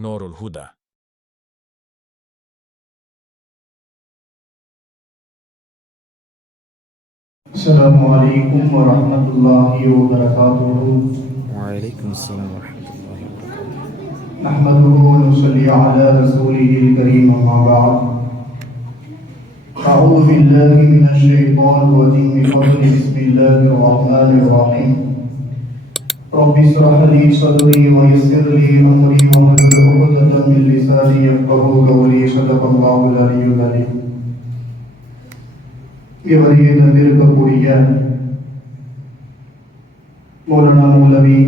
نور الهدى. السلام عليكم ورحمة الله وبركاته. وعليكم السلام ورحمة الله وبركاته. نحمده ونصلي على رسوله الكريم أما بعد. أعوذ بالله من الشيطان الرجيم. بفضل بسم الله الرحمن الرحيم. رب اشرح لي صدري ويسر لي أمري واحلل عقدة من لساني يفقهوا قولي صدق الله العلي العليم இவரையே தந்திருக்கக்கூடிய மௌலானா மௌலவி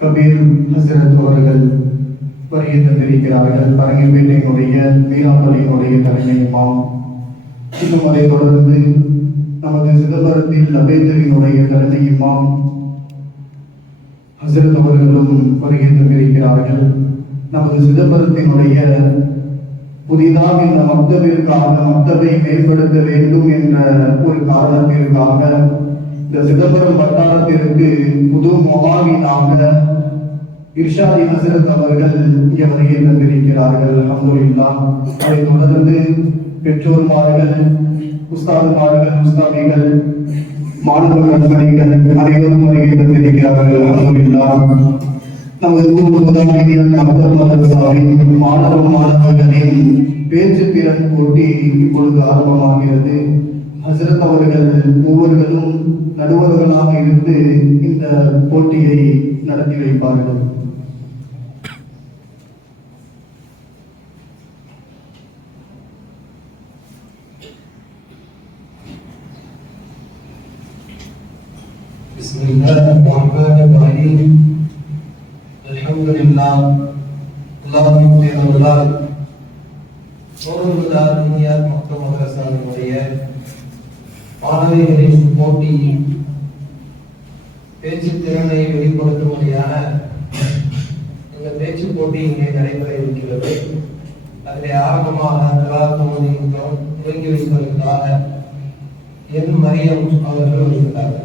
கபீர் ஹசரத் அவர்கள் வருகை தந்திருக்கிறார்கள் பரங்கிப்பேட்டையினுடைய மீராப்பள்ளியினுடைய தலைமை இமாம் இன்னும் அதை தொடர்ந்து நமது சிதம்பரத்தில் நபேந்தரினுடைய தலைமை இமாம் ஹசரத் அவர்களும் வருகை தந்திருக்கிறார்கள் நமது சிதம்பரத்தினுடைய புதிதாக இந்த மக்தவிற்காக மக்தவை மேம்படுத்த வேண்டும் என்ற ஒரு காரணத்திற்காக இந்த சிதம்பரம் வட்டாரத்திற்கு புது முகாமினாக இர்ஷாதி ஹசரத் அவர்கள் இங்கே வருகை தந்திருக்கிறார்கள் அல்ஹம்துலில்லா. அதை தொடர்ந்து பெற்றோர்மார்கள் உஸ்தாதுமார்கள் உஸ்தாதிகள் மாணவர்கள் கண்மணிகள் அனைவரும் வருகை தந்திருக்கிறார்கள் அல்ஹம்துலில்லா நமது முதலாளிகள் அப்துல் மதரசாவின் மாணவ மாணவர்களின் பேச்சு திறன் போட்டி இப்பொழுது ஆரம்பமாகிறது. ஹசரத் அவர்கள் ஒவ்வொருவரும் நடுவர்களாக இருந்து இந்த போட்டியை நடத்தி வைப்பார்கள். الرحمن الرحيم الحمد لله اللهم தேவர்களால் நூறுவதால் இந்தியார் மக்கள் மதரசாவினுடைய மாணவிகளின் போட்டி பேச்சு திறனை வெளிப்படுத்தும்படியான இந்த பேச்சு போட்டி இங்கே நடைபெற இருக்கிறது அதில் ஆரம்பமாக கலாத்தோதி துவங்கி வைப்பதற்காக என் மரியம் அவர்கள் இருக்கிறார்கள்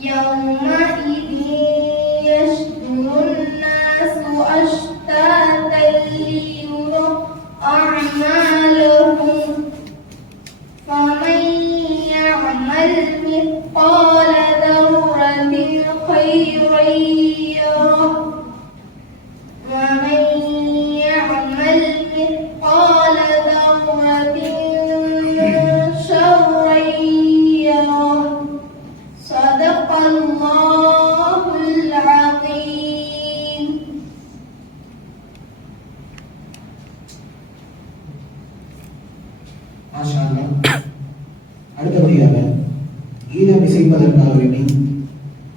有吗？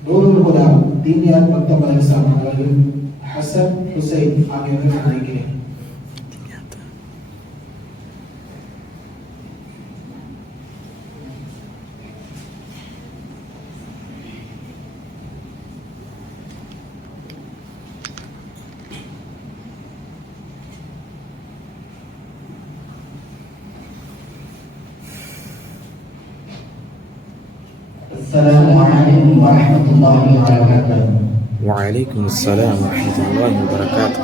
ದೂರನ್ನು ಕೂಡ ದೀನ್ಯಾತ್ಮಕ ಬದಲಿಸ ಮಾಡಲು ಹಸನ್ ಹುಸೈನ್ ಆಗಿರುವ ನನಗೆ وعليكم السلام ورحمة الله وبركاته.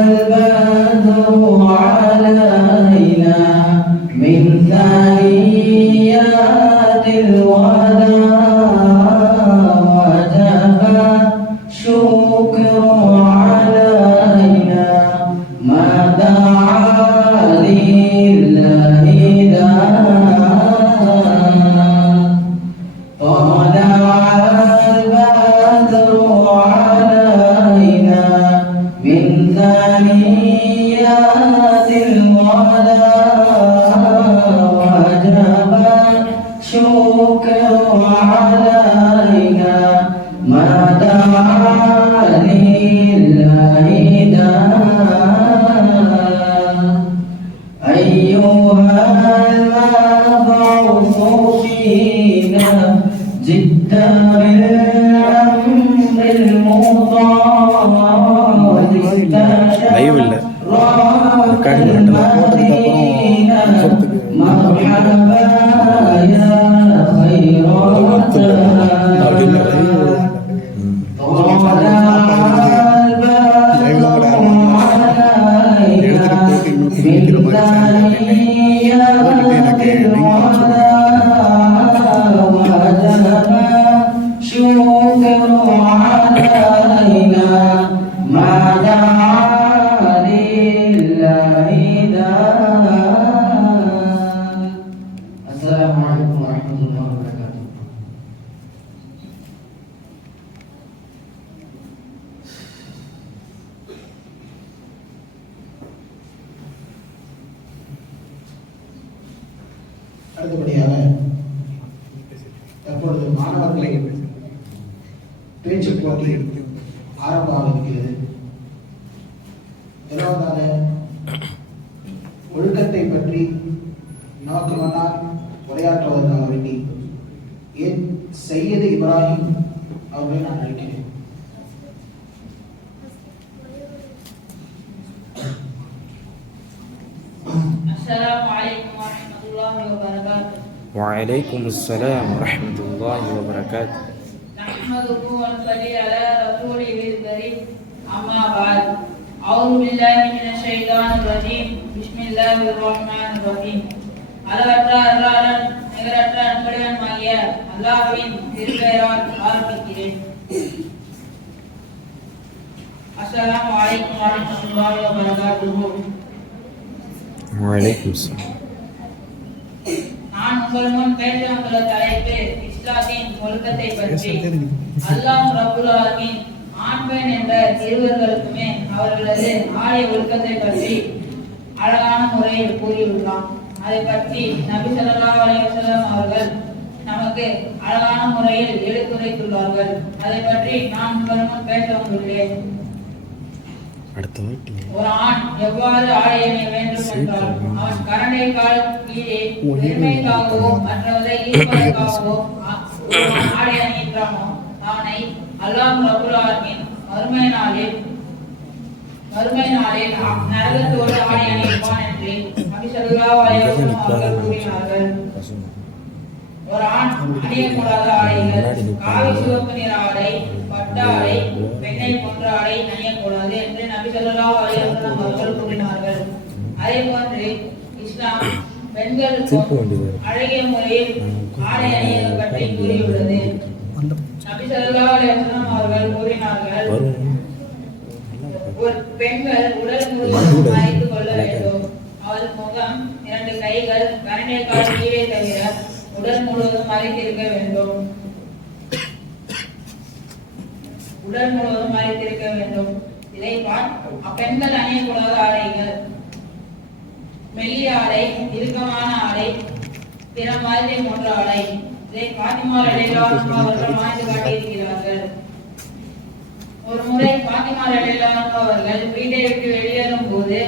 البدر علينا من ثنيات الوداع فينا جئت بالأمر المطاع جئت லைவ் இல்ல. شرفت recording المدينة مرحبا يا خير அப்படின்னு طلع البدر علينا وعليكم السلام ورحمة الله وبركاته نحمده ونصلي على رسوله الكريم أما بعد أعوذ بالله من الشيطان الرجيم بسم الله الرحمن الرحيم அளவற்ற அருளாளன் நிகரற்ற அன்புடையனுமாகிய அல்லாஹ்வின் திருப்பெயரால் ஆரம்பிக்கிறேன் அஸ்ஸலாமு அலைக்கும் வரஹ்மத்துல்லாஹி வபரகாத்துஹு وعليكم السلام நான் உங்கள் முன் பேச வந்துள்ள தலைப்பு இஸ்லாத்தின் ஒழுக்கத்தை பற்றி அல்லாஹ் ரப்புல் ஆலமீன் ஆண் பெண் என்ற இருவர்களுக்குமே அவர்களது ஆடை ஒழுக்கத்தை பற்றி அழகான முறையில் கூறியுள்ளான். அதை பற்றி நபி ஸல்லல்லாஹு அலைஹி வஸல்லம் அவர்கள் நமக்கு அழகான முறையில் எடுத்துரைத்துள்ளார்கள். அதை பற்றி நான் உங்கள் முன் பேச வந்துள்ளேன். அடுத்த வாட்டி ஒரு ஆண் எவ்வாறு அணிய வேண்டும் என்றால் அவன் கரண்டை கால் கீழே பெருமைக்காகவோ மற்றவரை ஒருவன் ஆடை அணிகின்றானோ அவனை அல்லாஹ் ரபுல் ஆலமீன் மறுமை நாளில் மறுமை நாளில் நரகத்தோடு ஆடை அணிவிப்பான் என்று நபி அவர்கள் கூறினார்கள். ஒரு ஆண் அணியக்கூடாத ஆடைகள் காவி சிவப்பு நிற ஆடை பட்டு ஆடை பெண்ணை போன்ற ஆடை அணியக்கூடாது என்று நபி அவர்கள் கூறினார்கள். அதே போன்று இஸ்லாம். அழகிய முறையில் ஆடை அணியது பற்றி கூறியுள்ளது. நபி ஸல்லல்லாஹு அலைஹி வஸல்லம் அவர்கள் கூறினார்கள் ஒரு பெண்கள் உடல் முழுவதும் மறைத்துக் கொள்ள வேண்டும். அவள் முகம் இரண்டு கைகள் கரண்டை கால் கீழே தவிர உடல் முழுவதும் மறைத்திருக்க வேண்டும். உடல் முழுவதும் மறைத்திருக்க வேண்டும். இதை பார் பெண்கள் அணியக்கூடாத ஆடைகள். மெல்லிய ஆடை இறுக்கமான ஆடை பிற மாதிரி போன்ற ஆடை. இதை பாத்திமா ரலியல்லாஹு அவர்கள் வாழ்ந்து காட்டியிருக்கிறார்கள். ஒரு முறை பாத்திமா ரலியல்லாஹு அவர்கள் வீட்டை விட்டு வெளியேறும் போது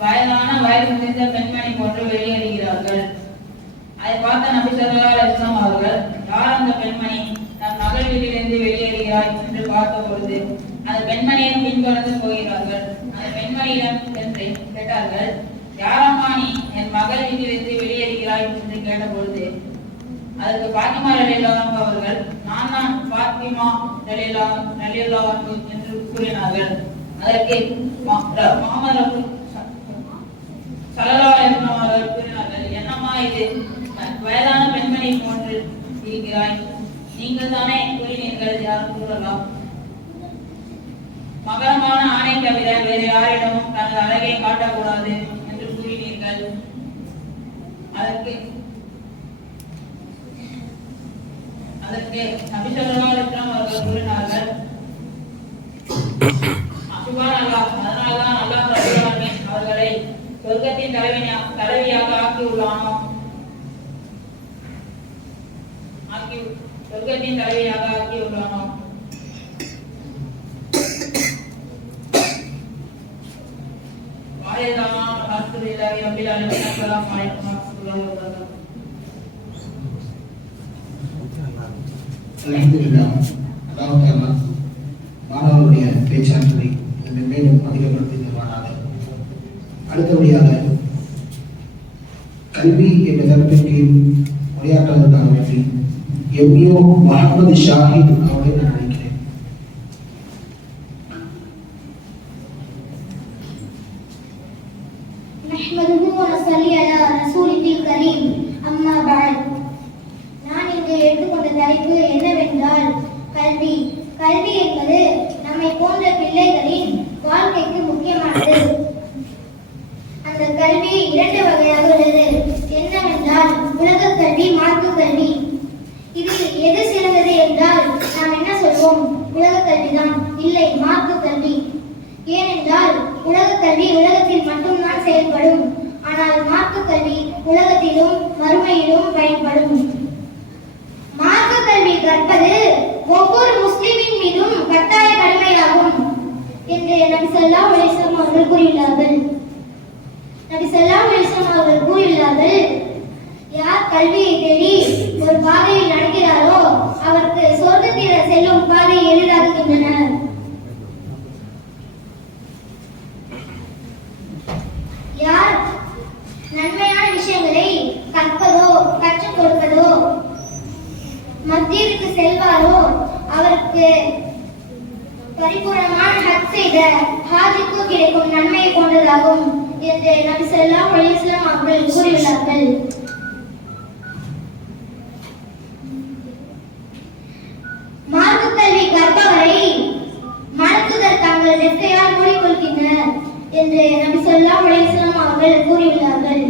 வயதான வயது முடிந்த பெண்மணி போன்று வெளியேறுகிறார்கள். அதை பார்த்த நபி ஸல்லல்லாஹு அலைஹி அவர்கள் யார் அந்த பெண்மணி? நம் மகள் வீட்டிலிருந்து வெளியேறுகிறாய் என்று பார்த்த பொழுது அந்த பெண்மணியை பின்தொடர்ந்து போகிறார்கள். அந்த பெண்மணியிடம் சென்று கேட்டார்கள் யாரம்மா நீ? என் மகள் வீட்டிலிருந்து வெளியேறுகிறாய் என்று என்று கேட்டபொழுது அதற்கு பாத்திமா ரலியல்லாம் அவர்கள் நான் தான் பாத்திமா நிலையிலா நிலையிலாங்க என்று கூறினார்கள். அதற்கு மாமர் சலலா என்பவர்கள் கூறினார்கள் என்னம்மா இது? வயதான பெண்மணி போன்று இருக்கிறாய். நீங்கள் தானே கூறினீர்கள் யாரும் கூறலாம்? மகரமான ஆணை தவிர வேறு யாரிடமும் தனது அழகை காட்டக்கூடாது என்று கூறினீர்கள். அதற்கு அதற்கு நபிசல்லாஸ்லாம் அவர்கள் கூறினார்கள் சுபான் அல்லாஹ் அதனால்தான் அல்லாஹ் அவர்களை சொர்க்கத்தின் தலைவியா தலைவியாக ஆக்கியுள்ளானோ சொர்க்கத்தின் தலைவியாக எம்யூ முகமது ஒவ்வொரு முஸ்லிமின் மீதும் கட்டாய கடமையாகும் என்று நபி ஸல்லல்லாஹு அலைஹி அவர்கள் கூறியுள்ளார்கள். நபி அவர்கள் கூறியுள்ளார்கள் யார் கல்வியை தேடி ஒரு பாதையில் நடக்கிறாரோ அவருக்கு சொர்க்கத்தில் செல்லும் பாதையை விட ஹாஜிக்கு கிடைக்கும் நன்மையை கொண்டதாகும் என்று நபி ஸல்லல்லாஹு அலைஹி அவர்கள் கூறியுள்ளார்கள். மார்க்க கல்வி கற்பவரை மலக்குதர் தங்கள் நெத்தையால் மூடிக்கொள்கின்றனர் என்று நபி ஸல்லல்லாஹு அலைஹி அவர்கள் கூறியுள்ளார்கள்.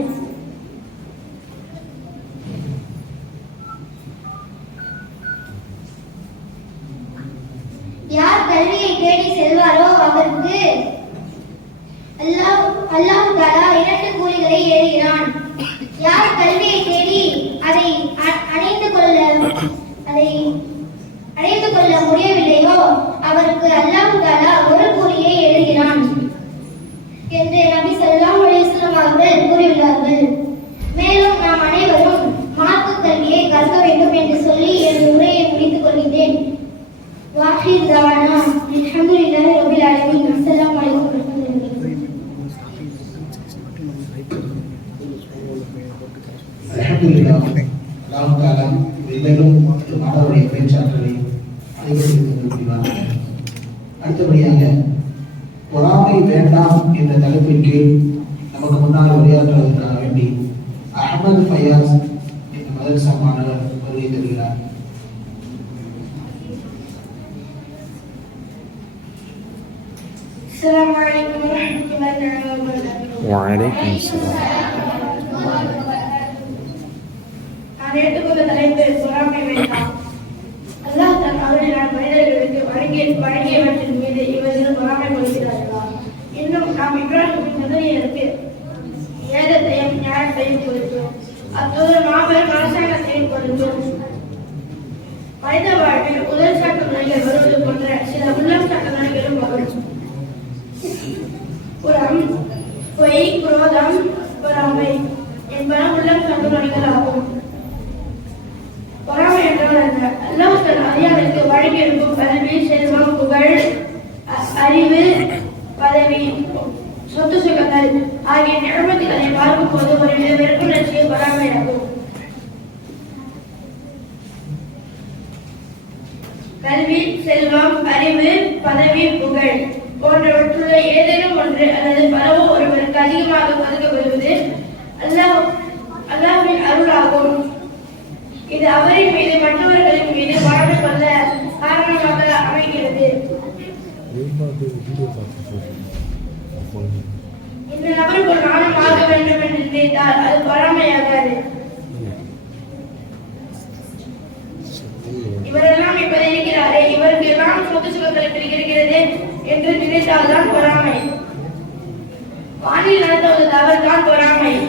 Thank you. வழங்கியவற்றின் மீது இவர்கள் பொறாமை கொள்கிறார்களா இன்னும் நாம் இப்ராஹிமின் நகரியருக்கு ஏதத்தையும் நியாயத்தையும் குறித்தோம். அத்தோடு கல்வி செல்வம் அறிவு பதவி புகழ் போன்றவற்றுள்ள ஏதேனும் ஒன்று அல்லது பலவோ ஒருவருக்கு அதிகமாக ஒதுக்கப்படுவது அல்லாஹ் அல்லாஹின் அருளாகும். இது அவரின் மீது மற்றவர்களின் மீது வாழ்ந்து கொள்ள காரணமாக அமைகிறது. இந்த நபருக்கு நானும் ஆக வேண்டும் என்று நினைத்தால் அது பொறாமையாகாது. இவரெல்லாம் இவருக்கு எல்லாம் என்று நினைத்தால்தான் பொறாமை. வானில் நடத்துவது தவறுதான் பொறாமை.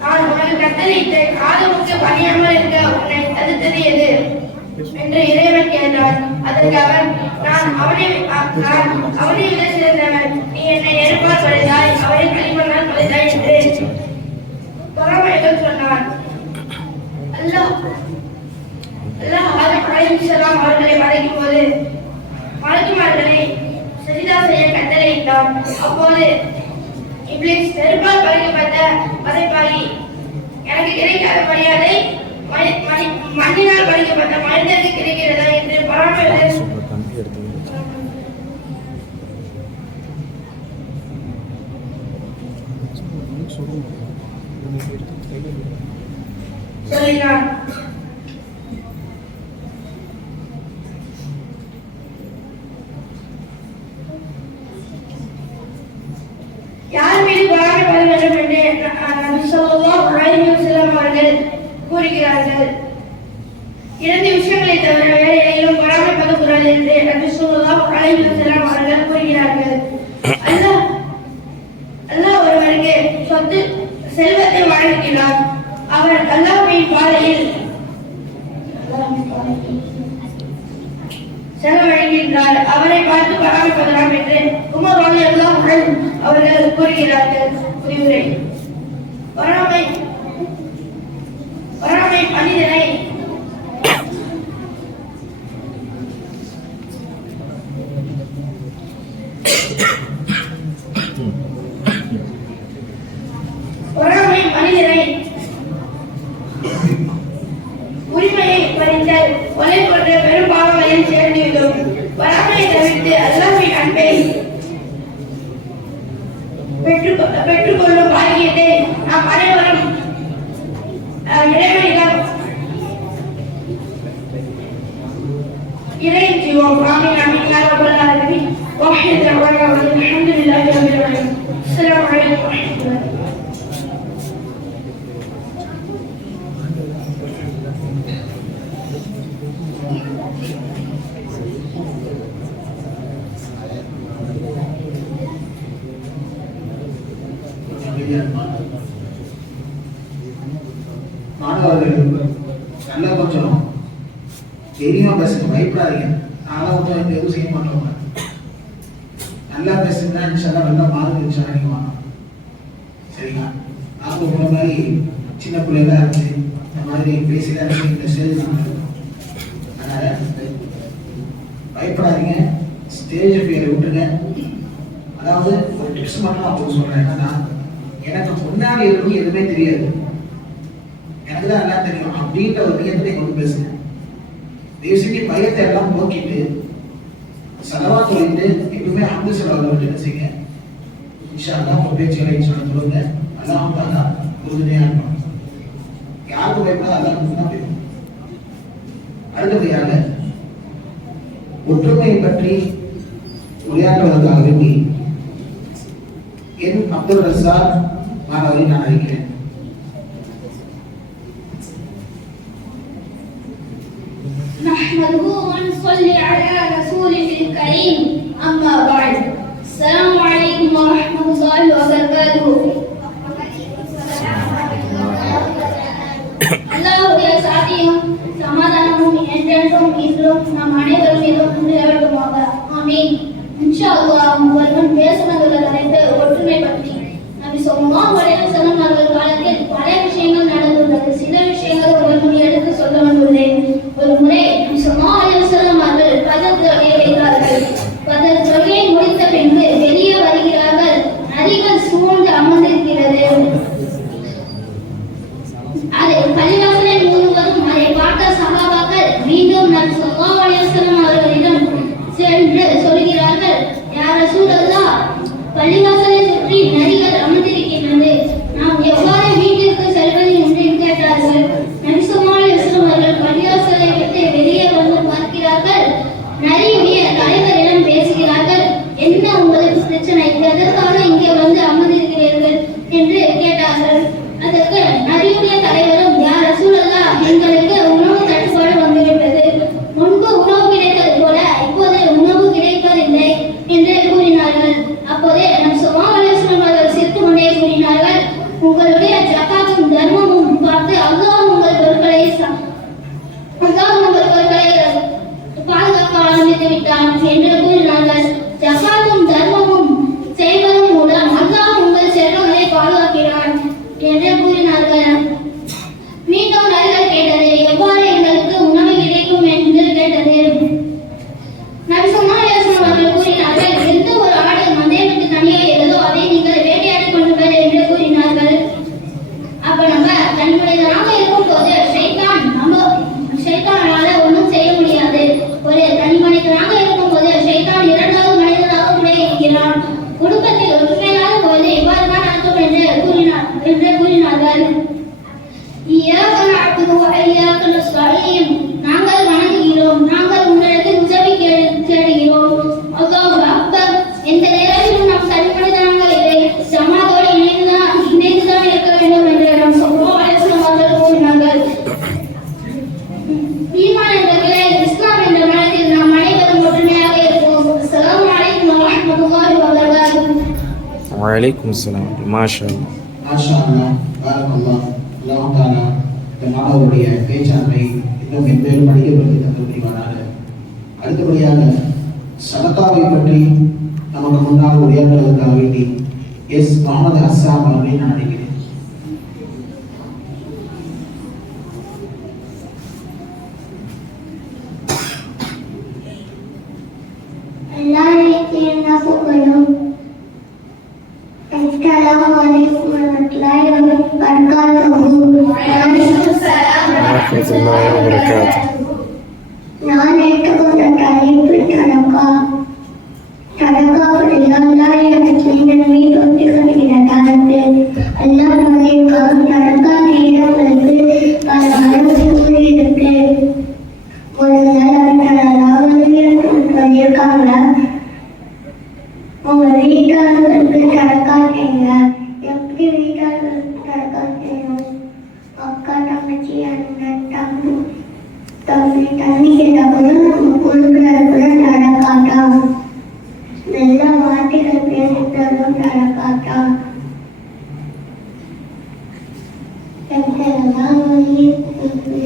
நான் உனக்கு ஆதமுக்கு பணியாமல் இருக்க உன்னை தடுத்தது எது? என்று இறைவன் கேட்டான். அதற்கு அவன் நான் அவனை நான் அவனை விட நீ என்னை நெருப்பால் படைத்தாய் அவனை களிமண்ணால் படைத்தாய் என்று பொறாமைகள் சொன்னான். அல்லாஹ் அல்லாஹ் ஆதம் அலைஹிஸ்ஸலாம் அவர்களை படைக்கும் போது மலக்குமார்களை சரிதா செய்ய கட்டளையிட்டான் அப்போது இப்ளீஸ் நெருப்பால் படைக்கப்பட்ட படைப்பாளி எனக்கு கிடைக்காத மரியாதை மனி- மனி- மண்ணினால் படைக்கப்பட்ட மனிதனுக்கு கிடைக்கிறதா? என்று பொறாமை சொல்லுங்க யார் மீது பொறாமைப்பட வேண்டும் என்று நபி ஸல்லல்லாஹு அலைஹி அவர்கள் கூறுகிறார்கள். இரண்டு விஷயங்களை தவிர வேறு எதையும் பொறாமைப்படக்கூடாது என்று நபி ஸல்லல்லாஹு அலைஹி அவர்கள் கூறுகிறார்கள். அல்லாஹ் சொத்து செல்வத்தை வழங்குகிறார் அவர் அல்லாஹ்வின் பாதையில் செலவழிக்கின்றார். அவரை பார்த்து பராமரிப்பதலாம் என்று உமர் வாலி அல்லாஹ் அவர்கள் கூறுகிறார்கள். புரிவுரை பராமை பராமை மனிதனை sit down right in. மட்டும் நான் என்னன்னா எனக்கு முன்னாடி இருந்து எதுவுமே தெரியாது. எனக்கு தான் எல்லாம் தெரியும் அப்படின்ற ஒரு நியத்தை நீங்க வந்து பேசுங்க தயவு செஞ்சு பயத்தை எல்லாம் போக்கிட்டு செலவா சொல்லிட்டு எப்பவுமே அம்பு செலவு விட்டு என்ன செய்யுங்க இன்ஷா அல்லாஹ் உங்க பேச்சுகளை சொல்ல சொல்லுங்க அல்லாஹ் தாலா உறுதுணையா இருக்கும் யாருக்கு பயப்படாத அல்லாஹ் தான் பயப்படும் அடுத்தபடியாக ஒற்றுமையை பற்றி உரையாற்றுவதற்காக வேண்டி என் அப்துல் ரசாக் மாணவரை நான் அழைக்கிறேன் نحمده ونصلي على رسوله الكريم أما بعد السلام عليكم ورحمة الله وبركاته அல்லாஹ்வுடைய சாத்தியம் சமாதானமும் என்றென்றும் இன்றும் நம் அனைவரும் மீதும் உண்டாகட்டுமாக ஆமீன் இன்ஷா அல்லாஹ் وعليكم السلام ما شاء இன்னும் வெவ்வேறு படிக்கப்படுத்தி தந்துவிடுவாராக அடுத்தபடியாக சதத்தாவை பற்றி நமக்கு முன்னால் உரையாடுவதற்காக வேண்டி எஸ். முகமது அஸ்ஸாம் அப்படின்னு நான் വറഹമത്തുള്ളാഹി വബറകാതുഹു நான் எனக்கு கொஞ்சம் கலைப்பு கணக்கா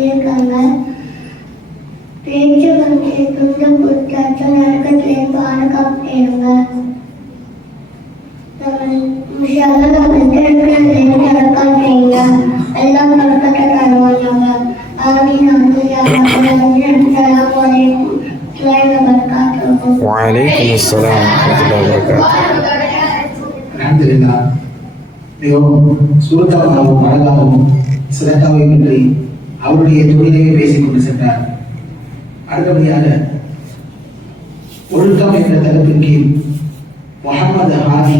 இருக்காங்க பேச்சு வந்து துன்பம் கொடுத்தாச்சு நரக்கத்திலேருந்து பாதுகாப்பேருங்க நம்ம நம்ம பெற்றெடுக்கிறதுலேருந்து நடக்காட்டீங்க எல்லாம் நடக்கத்தை தருவாங்க ஆமீன் وعليكم السلام ورحمة الله وبركاته الحمد لله மிகவும் சுருக்கமாகவும் அழகாகவும் சிறந்தாகவும் பற்றி அவருடைய தொழிலையே பேசிக்கொண்டு சென்றார். அடுத்தபடியாக ஒழுக்கம் என்ற தலைப்பின் கீழ் முகமது ஹாதி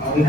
அவர்கள்